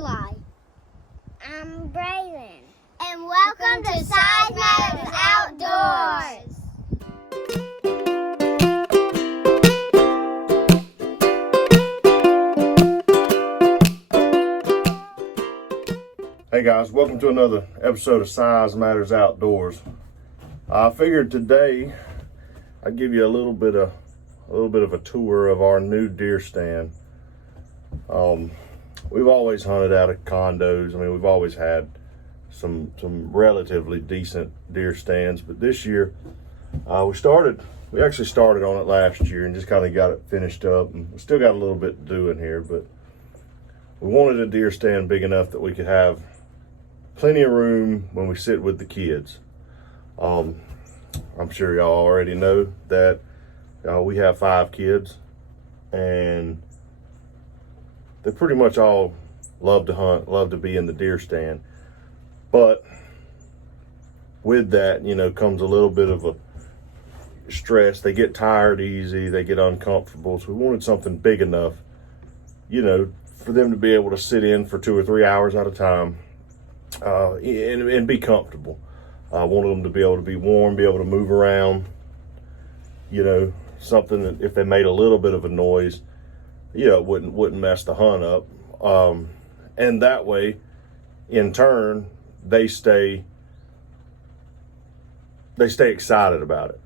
Eli. I'm Braylon. And welcome to SizeMatters Outdoors. Hey guys, welcome to another episode of SizeMatters Outdoors. I figured today I'd give you a little bit of a tour of our new deer stand. We've always hunted out of condos. I mean, we've always had some relatively decent deer stands, but this year we actually started on it last year and just kind of got it finished up, and we still got a little bit to do in here, but we wanted a deer stand big enough that we could have plenty of room when we sit with the kids. I'm sure y'all already know that we have 5 kids, and they pretty much all love to hunt, love to be in the deer stand. But with that, comes a little bit of a stress. They get tired easy, they get uncomfortable. So we wanted something big enough, for them to be able to sit in for 2 or 3 hours at a time, and be comfortable. I wanted them to be able to be warm, be able to move around, something that if they made a little bit of a noise, it wouldn't mess the hunt up. And that way, in turn, they stay excited about it.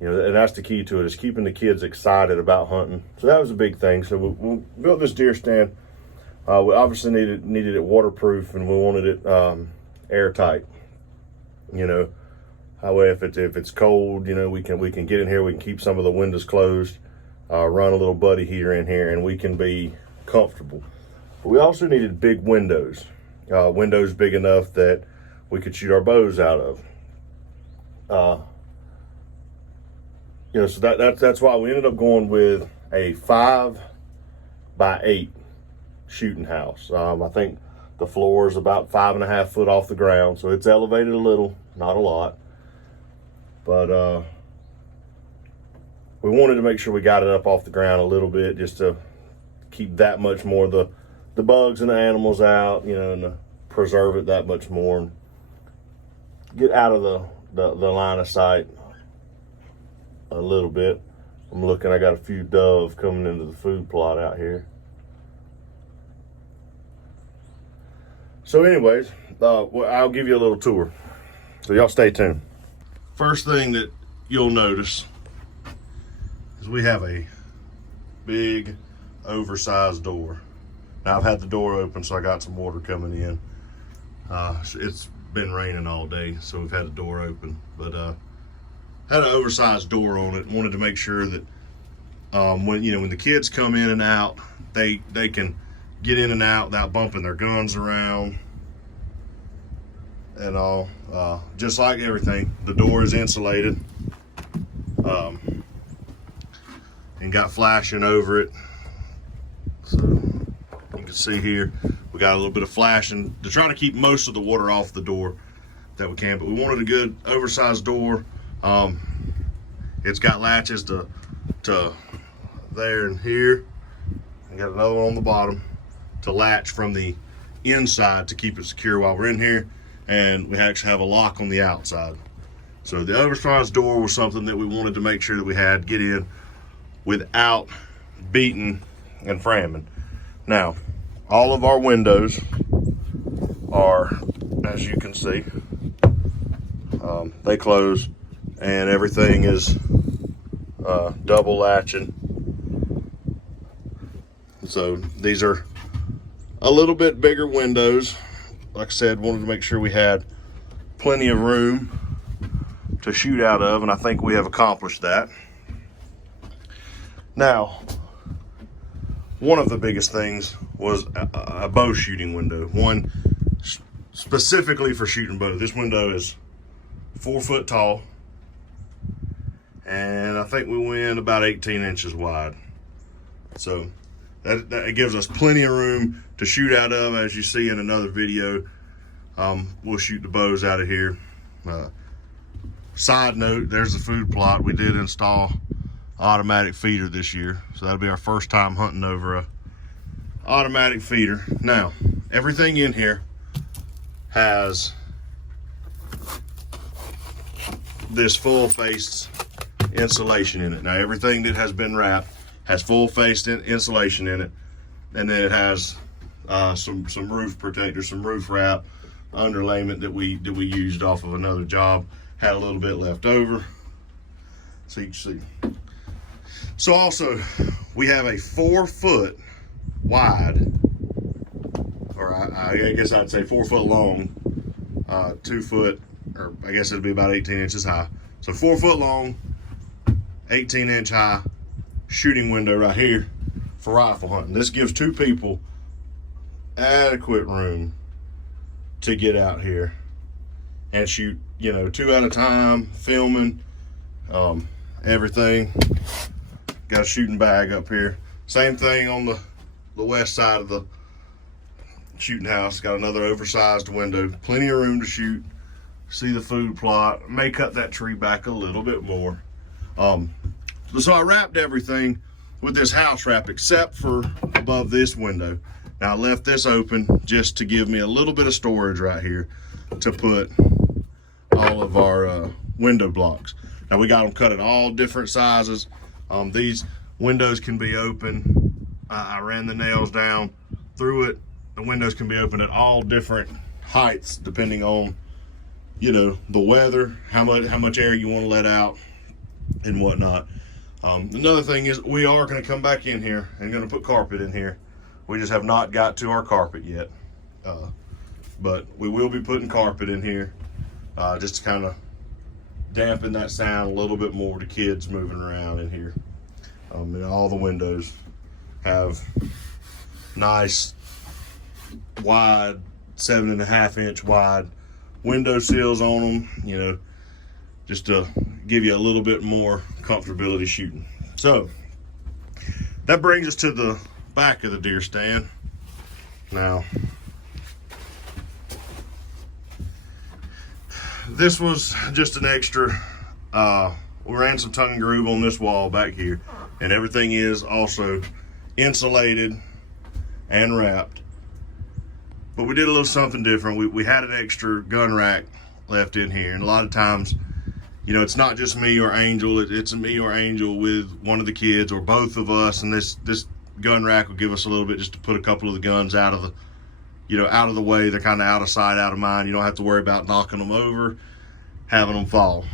And that's the key to it, is keeping the kids excited about hunting. So that was a big thing. So we built this deer stand. We obviously needed it waterproof, and we wanted it airtight. That way, if it's cold, we can get in here. We can keep some of the windows closed, run a little buddy heater in here, and we can be comfortable. But we also needed big windows, windows big enough that we could shoot our bows out of. So that's why we ended up going with a 5x8 shooting house. I think the floor is about 5.5 foot off the ground, so it's elevated a little, not a lot. But we wanted to make sure we got it up off the ground a little bit, just to keep that much more the bugs and the animals out, and to preserve it that much more, and get out of the line of sight a little bit. I'm looking, I got a few dove coming into the food plot out here. So anyways, I'll give you a little tour, so y'all stay tuned. First thing that you'll notice is we have a big oversized door. Now I've had the door open, so I got some water coming in. It's been raining all day, so we've had the door open, but had an oversized door on it. Wanted to make sure that when the kids come in and out, they can get in and out without bumping their guns around and all. Just like everything, the door is insulated, and got flashing over it. So you can see here, we got a little bit of flashing to try to keep most of the water off the door that we can, but we wanted a good oversized door. It's got latches to there and here. I got another one on the bottom to latch from the inside to keep it secure while we're in here, and we actually have a lock on the outside. So the oversized door was something that we wanted to make sure that we had get in without beating and framming. Now, all of our windows are, as you can see, they close, and everything is double latching. So these are a little bit bigger windows. Like I said, wanted to make sure we had plenty of room to shoot out of, and I think we have accomplished that. Now, one of the biggest things was a bow shooting window, one specifically for shooting bow. This window is 4 foot tall, and I think we went about 18 inches wide. So that gives us plenty of room to shoot out of. As you see in another video, we'll shoot the bows out of here. Side note, there's the food plot. We did install automatic feeder this year, so that'll be our first time hunting over a automatic feeder. Now, everything in here has this full face insulation in it. Now everything that has been wrapped has full face insulation in it, and then it has some roof protector, some roof wrap underlayment that we used off of another job. Had a little bit left over, so you can see. So also we have a 4 foot wide, or I guess I'd say 4 foot long, 2 foot, or I guess it'd be about 18 inches high. So 4 foot long, 18-inch high shooting window right here for rifle hunting. This gives 2 people adequate room to get out here and shoot, you know, 2 at a time, filming, everything. Got a shooting bag up here. Same thing on the west side of the shooting house. Got another oversized window, plenty of room to shoot. See the food plot. May cut that tree back a little bit more. So I wrapped everything with this house wrap except for above this window. Now I left this open just to give me a little bit of storage right here to put all of our window blocks. Now we got them cut at all different sizes. These windows can be open. I ran the nails down through it. The windows can be open at all different heights depending on, you know, the weather, how much air you want to let out and whatnot. Another thing is we are going to come back in here and going to put carpet in here. We just have not got to our carpet yet, but we will be putting carpet in here just to kind of dampen that sound a little bit more to kids moving around in here. And all the windows have nice wide 7.5-inch wide window sills on them, you know, just to give you a little bit more comfortability shooting. So that brings us to the back of the deer stand. Now this was just an extra. We ran some tongue and groove on this wall back here, and everything is also insulated and wrapped. But we did a little something different. We had an extra gun rack left in here, and a lot of times, you know, it's not just me or Angel. It's me or Angel with one of the kids or both of us, and this gun rack will give us a little bit just to put a couple of the guns out of the, you know, out of the way. They're kind of out of sight, out of mind. You don't have to worry about knocking them over, having them fall.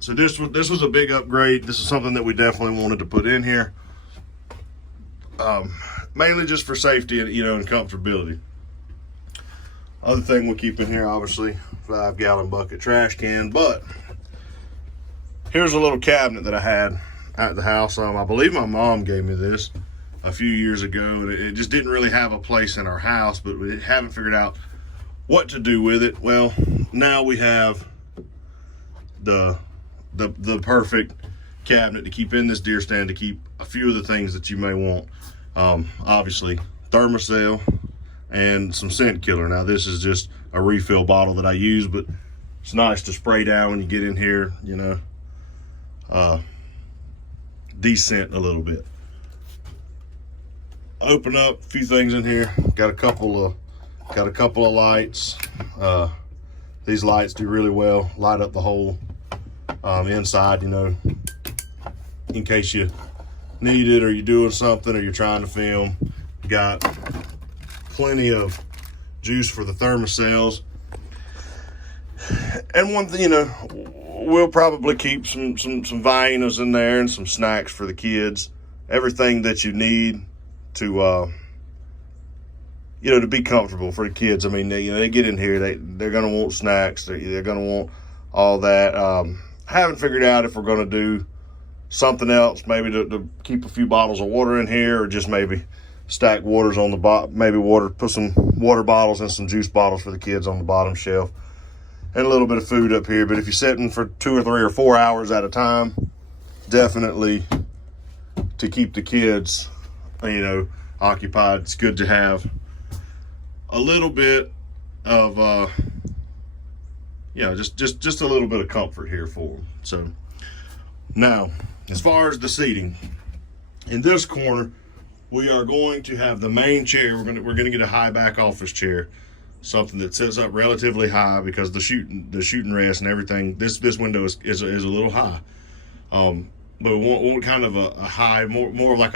So this was a big upgrade. This is something that we definitely wanted to put in here, mainly just for safety and, you know, and comfortability. Other thing we'll keep in here, obviously, 5-gallon bucket trash can. But here's a little cabinet that I had at the house. I believe my mom gave me this a few years ago, and it just didn't really have a place in our house, but we haven't figured out what to do with it. Well, now we have the perfect cabinet to keep in this deer stand, to keep a few of the things that you may want. Obviously, Thermacell and some scent killer. Now this is just a refill bottle that I use, but it's nice to spray down when you get in here, you know, descent a little bit. Open up a few things in here. Got a couple of lights. These lights do really well, light up the whole inside, you know, in case you need it or you're doing something or you're trying to film. Got plenty of juice for the Thermacells. And one thing, you know, we'll probably keep some Viennas in there and some snacks for the kids. Everything that you need to you know, to be comfortable for the kids. I mean, they get in here, they're gonna want snacks, they're gonna want all that. Haven't figured out if we're gonna do something else, maybe to keep a few bottles of water in here, or just maybe stack waters on the bottom, put some water bottles and some juice bottles for the kids on the bottom shelf, and a little bit of food up here. But if you're sitting for 2 or 3 or 4 hours at a time, definitely to keep the kids, you know, occupied, it's good to have a little bit of you know, just a little bit of comfort here for them. So now, as far as the seating, in this corner we are going to have the main chair. We're gonna get a high back office chair, something that sits up relatively high because the shooting rest and everything. This window is a little high, but we want kind of a high, more like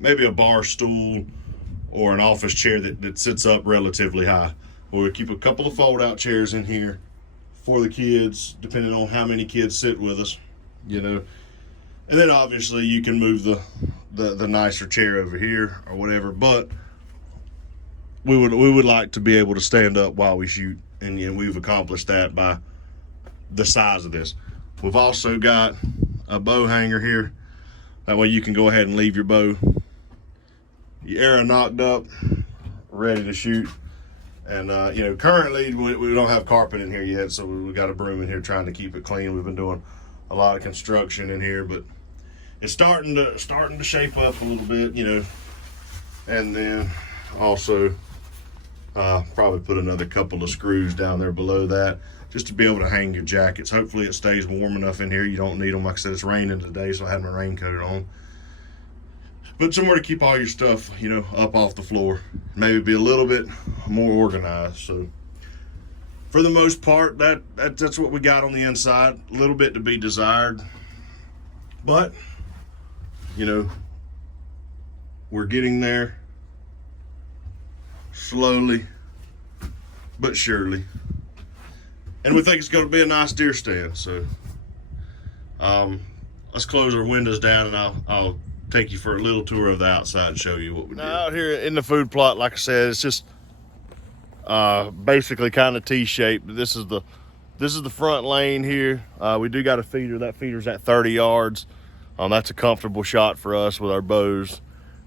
maybe a bar stool or an office chair that sits up relatively high. We'll keep a couple of fold out chairs in here for the kids, depending on how many kids sit with us, you know. And then obviously you can move the nicer chair over here or whatever, but we would like to be able to stand up while we shoot, and we've accomplished that by the size of this. We've also got a bow hanger here. That way you can go ahead and leave your bow, your arrow knocked up, ready to shoot. And you know, currently we don't have carpet in here yet, so we got a broom in here trying to keep it clean. We've been doing a lot of construction in here, but it's starting to shape up a little bit, you know. And then also probably put another couple of screws down there below that, just to be able to hang your jackets. Hopefully it stays warm enough in here. You don't need them. Like I said, it's raining today, so I had my raincoat on. But somewhere to keep all your stuff, you know, up off the floor. Maybe be a little bit more organized. So for the most part, that's what we got on the inside. A little bit to be desired. But, you know, we're getting there slowly but surely. And we think it's going to be a nice deer stand. So let's close our windows down, and I'll take you for a little tour of the outside and show you what we do. Now out here in the food plot, like I said, it's just basically kind of T-shaped. This is the front lane here. We do got a feeder. That feeder's at 30 yards. That's a comfortable shot for us with our bows.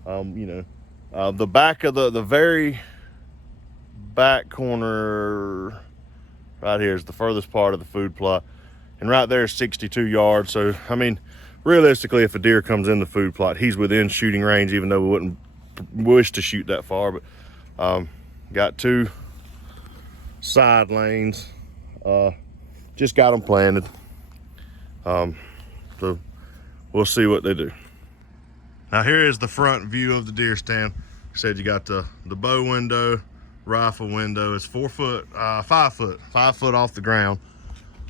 You know, the back of the very back corner right here is the furthest part of the food plot, and right there is 62 yards. So I mean, realistically, if a deer comes in the food plot, he's within shooting range, even though we wouldn't wish to shoot that far. But got two side lanes, just got them planted. So we'll see what they do. Now here is the front view of the deer stand. I said you got the bow window, rifle window. It's 5 foot off the ground.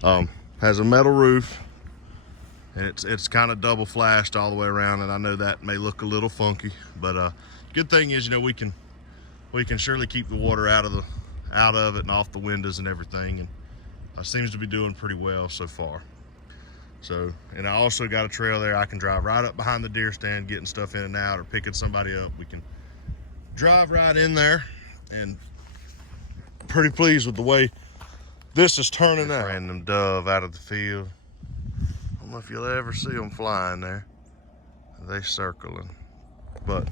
Has a metal roof. And it's kind of double flashed all the way around, and I know that may look a little funky, but good thing is, you know, we can surely keep the water out of it and off the windows and everything, and seems to be doing pretty well so far. So, and I also got a trail there. I can drive right up behind the deer stand, getting stuff in and out, or picking somebody up. We can drive right in there, and pretty pleased with the way this is turning out. Random dove out of the field. I don't know if you'll ever see them flying there. They circling, but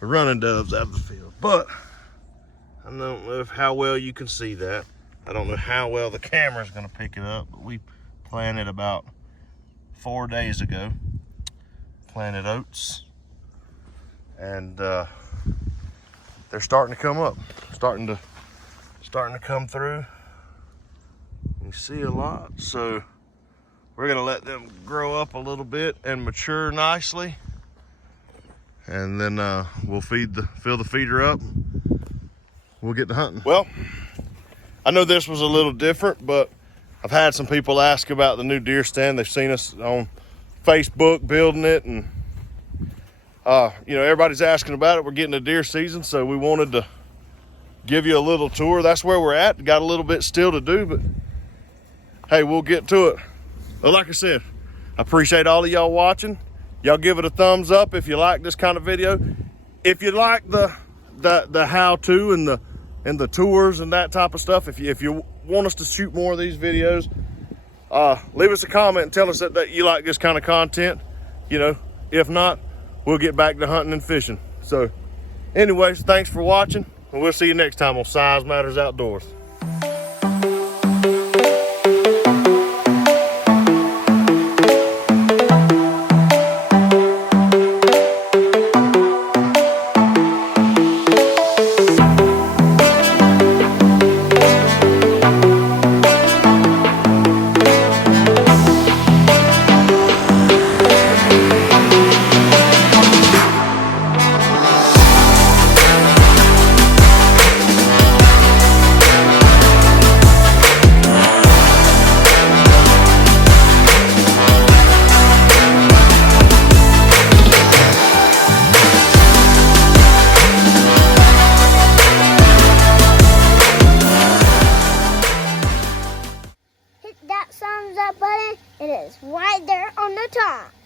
we're running doves out of the field. But I don't know how well you can see that. I don't know how well the camera's gonna pick it up, but we planted about 4 days ago. Planted oats, and they're starting to come up, starting to come through. You see a lot, so we're gonna let them grow up a little bit and mature nicely, and then we'll fill the feeder up. We'll get to hunting. Well, I know this was a little different, but I've had some people ask about the new deer stand. They've seen us on Facebook building it, and you know, everybody's asking about it. We're getting to deer season, so we wanted to give you a little tour. That's where we're at. Got a little bit still to do, but hey, we'll get to it. Well, like I said, I appreciate all of y'all watching. Y'all give it a thumbs up if you like this kind of video. If you like the how-to and the tours and that type of stuff, if you want us to shoot more of these videos, leave us a comment and tell us that you like this kind of content. You know, if not, we'll get back to hunting and fishing. So anyways, thanks for watching, and we'll see you next time on Size Matters Outdoors. It is right there on the top.